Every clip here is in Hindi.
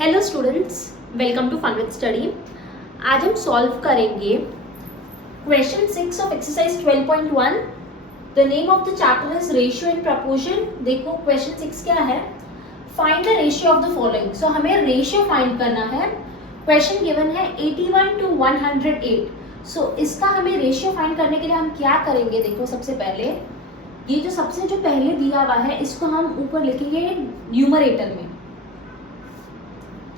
Hello students, welcome to fun with study. आज हम सॉल्व करेंगे question 6 of exercise 12.1। The name of the chapter is ratio and proportion. देखो क्वेश्चन 6 क्या है, find the ratio of the following. So हमें रेशियो फाइंड करना है। क्वेश्चन गिवन है 81 to 108। सो इसका हमें रेशियो फाइंड करने के लिए हम क्या करेंगे, देखो सबसे पहले ये जो सबसे जो पहले दिया हुआ है इसको हम ऊपर लिखेंगे न्यूमरेटर में।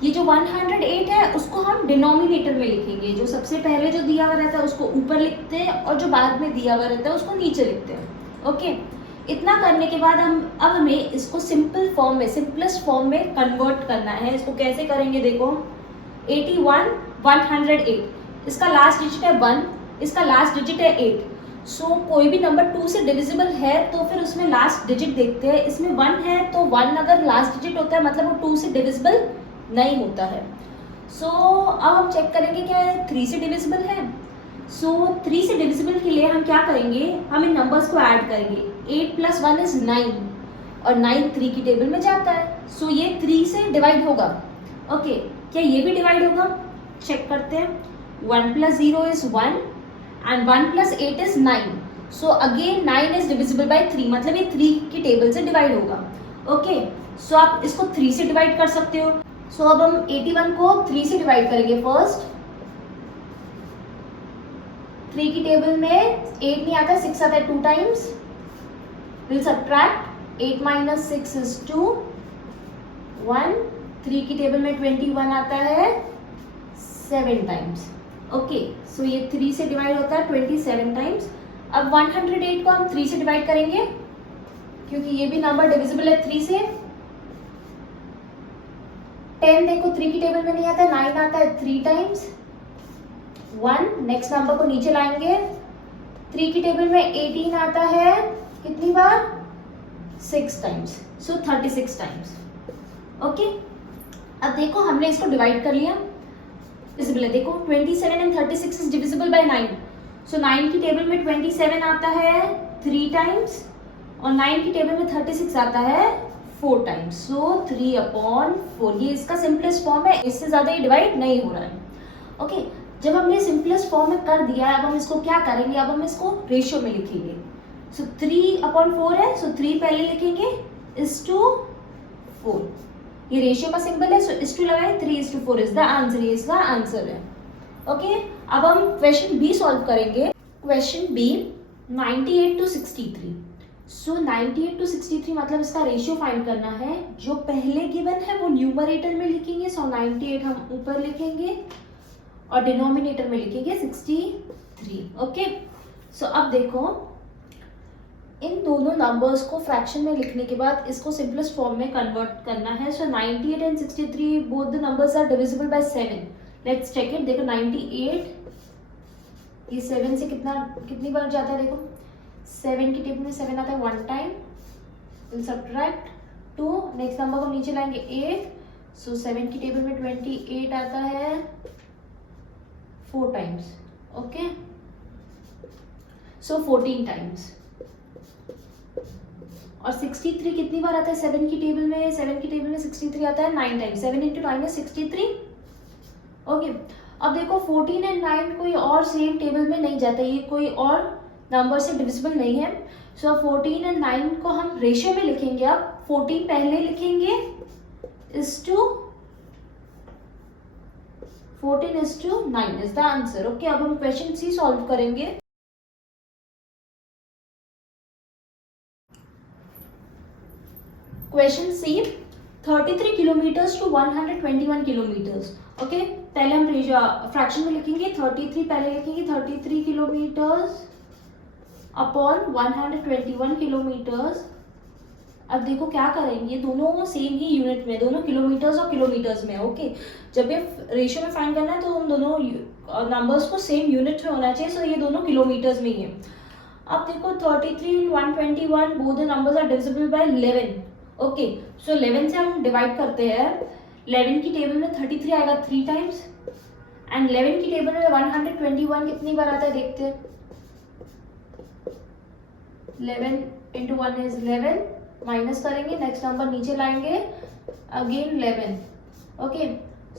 ये जो 108 है उसको हम डिनोमिनेटर में लिखेंगे। जो सबसे पहले जो दिया हुआ रहता है उसको ऊपर लिखते हैं और जो बाद में दिया हुआ रहता है उसको नीचे लिखते हैं। ओके, इतना करने के बाद अब हमें इसको सिंपल फॉर्म में, सिंपलेस्ट फॉर्म में कन्वर्ट करना है। इसको कैसे करेंगे, देखो 81 108, इसका लास्ट डिजिट है 1, इसका लास्ट डिजिट है 8। सो कोई भी नंबर 2 से डिविजिबल है तो फिर उसमें लास्ट डिजिट देखते हैं। इसमें 1 है तो 1 अगर लास्ट डिजिट होता है मतलब वो 2 से डिविजिबल नहीं होता है। सो अब हम चेक करेंगे क्या है, 3 से डिविजिबल है। सो 3 से डिविजिबल के लिए हम क्या करेंगे, हम इन नंबर्स को ऐड करेंगे। 8 + 1 इज 9 और 9 3 की टेबल में जाता है। सो ये 3 से डिवाइड होगा। ओके, क्या ये भी डिवाइड होगा, चेक करते हैं। 1 + 0 is 1 and 1 + 8 is 9। So again 9 is divisible by 3, मतलब ये 3 की टेबल से डिवाइड होगा। ओके, सो आप इसको 3 से डिवाइड कर सकते हो। सो अब हम 81 को 3 से डिवाइड करेंगे। फर्स्ट 3 की टेबल में 8 नहीं आता, 6 आता है 2 टाइम्स। Will subtract 8 - 6 is 2 1। 3 की टेबल में 21 आता है 7 टाइम्स। ओके, सो ये 3 से डिवाइड होता है 27 टाइम्स। अब 108 को हम 3 से डिवाइड करेंगे क्योंकि ये भी नंबर डिविजिबल है 3 से। 10 देखो 3 की टेबल में नहीं आता, 9 आता है 3 टाइम्स। 1 नेक्स्ट नंबर को नीचे लाएंगे। 3 की टेबल में 18 आता है कितनी बार, 6 टाइम्स। सो 36 टाइम्स। ओके, अब देखो हमने इसको डिवाइड कर लिया। डिविजिबल है, देखो 27 एंड 36 इज डिविजिबल बाय 9। सो 9 की टेबल में 27 आता है 3 टाइम्स और 9 की टेबल में 36 आता है 4 टाइम्स। सो 3/4। ये इसका सिंपलेस्ट फॉर्म है, इससे ज्यादा ये डिवाइड नहीं हो रहा है। ओके, जब हमने सिंपलेस्ट फॉर्म में कर दिया है अब हम इसको क्या करेंगे, अब हम इसको रेशियो में लिखेंगे। सो 3/4 है, सो 3 पहले लिखेंगे (4). ये रेशियो का सिंबल है, सो (2) लगाए, 3:4 इज द आंसर। ये इसका आंसर है। ओके, अब हम क्वेश्चन बी सॉल्व करेंगे। Question B 98 to 63। So 98 to 63 मतलब इसका रेशियो फाइंड करना है। जो पहले गिवन है वो न्यूमरेटर में लिखेंगे, सो 98 हम ऊपर लिखेंगे और डिनोमिनेटर में लिखेंगे 63। ओके, सो अब देखो इन दोनों नंबर्स को फ्रैक्शन में लिखने के बाद इसको सिंपलेस्ट फॉर्म में कन्वर्ट करना है। So 98 and 63 both the numbers are divisible by 7। Let's check it. देखो 98 ये 7 से कितनी बार जाता है, देखो 7 की टेबल में 7 आता है 1 time. Will subtract 2, next number को नीचे लाएंगे 8। सो 7 की टेबल में 28 आता है 4 टाइम्स। ओके, सो 14 टाइम्स। और 63 कितनी बार आता है 7 की टेबल में, 7 की टेबल में 63 आता है 9 टाइम्स। 7 × 9 is 63। ओके, अब देखो 14 एंड 9 कोई और सेम टेबल में नहीं जाता, ये कोई और नंबर से डिविजिबल नहीं है। सो 14 एंड 9 को हम रेशियो में लिखेंगे। अब 14 पहले लिखेंगे (14:9 इज द आंसर। ओके, अब हम क्वेश्चन सी सॉल्व करेंगे। Question C 33 kilometres to 121 kilometres. Okay, पहले हम फ्रैक्शन में लिखेंगे। 33 पहले लिखेंगे, 33 किलोमीटर्स अपॉन 121 किलोमीटर्स। अब देखो क्या करेंगे, दोनों सेम ही यूनिट में, दोनों किलोमीटर्स और किलोमीटर्स में। ओके, जब ये रेशियो में फाइंड करना है तो उन दोनों नंबर्स को सेम यूनिट में होना चाहिए। सो ये दोनों किलोमीटर्स में ही है। अब देखो 33 and 121 both the numbers are divisible by 11। Okay, so 11 से हम डिवाइड करते हैं। 11 की टेबल में 33 आएगा 3 टाइम्स एंड 11 की टेबल में 121 कितनी बार आता है देखते हैं। 11 × 1 is 11, माइनस करेंगे, नेक्स्ट नंबर नीचे लाएंगे, again 11। Okay,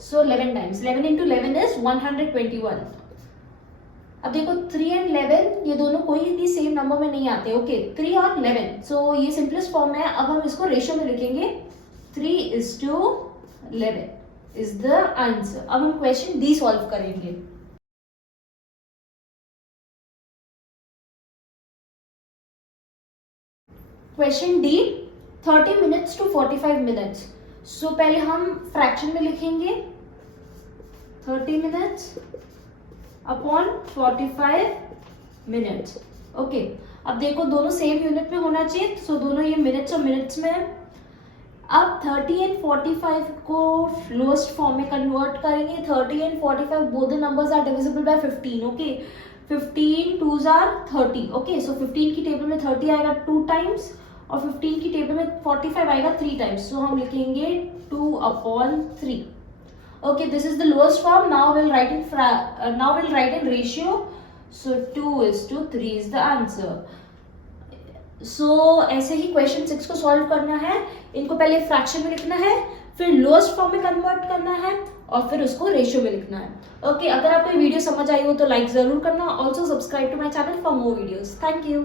so 11 times 11 into 11 is 121. अब देखो 3 एंड 11 ये दोनों कोई भी सेम नंबर में नहीं आते. ओके, 3 और 11, सो ये सिंपलेस्ट फॉर्म है. अब हम इसको रेशियो में लिखेंगे. 3:11 इज द आंसर. अब हम क्वेश्चन डी सॉल्व करेंगे. Question D, 30 minutes to 45 minutes. So पहले हम फ्रैक्शन में लिखेंगे 30 मिनट्स अपॉन 45 मिनट्स. ओके, अब देखो दोनों सेम यूनिट में होना चाहिए, सो दोनों ये मिनट्स और मिनट्स में है. अब 30 एंड 45 को लोएस्ट फॉर्म में कन्वर्ट करेंगे. 30 and 45 both the numbers are divisible by 15. Okay, 15 2s are 30. Okay, so 15 की टेबल में 30 आएगा 2 टाइम्स और 15 की टेबल में 45 आएगा 3 टाइम्स. सो हम लिखेंगे 2/3. Okay, this is the lowest form. Now we'll write in ratio. So 2:3 is the answer. So ऐसे ही क्वेश्चन 6 को सॉल्व करना है. इनको पहले फ्रैक्शन में लिखना है, फिर लोएस्ट फॉर्म में कन्वर्ट करना है और फिर उसको रेशियो में लिखना है. ओके, अगर आपको ये वीडियो समझ आई हो तो लाइक जरूर करना. Also subscribe to my channel for more videos. Thank you.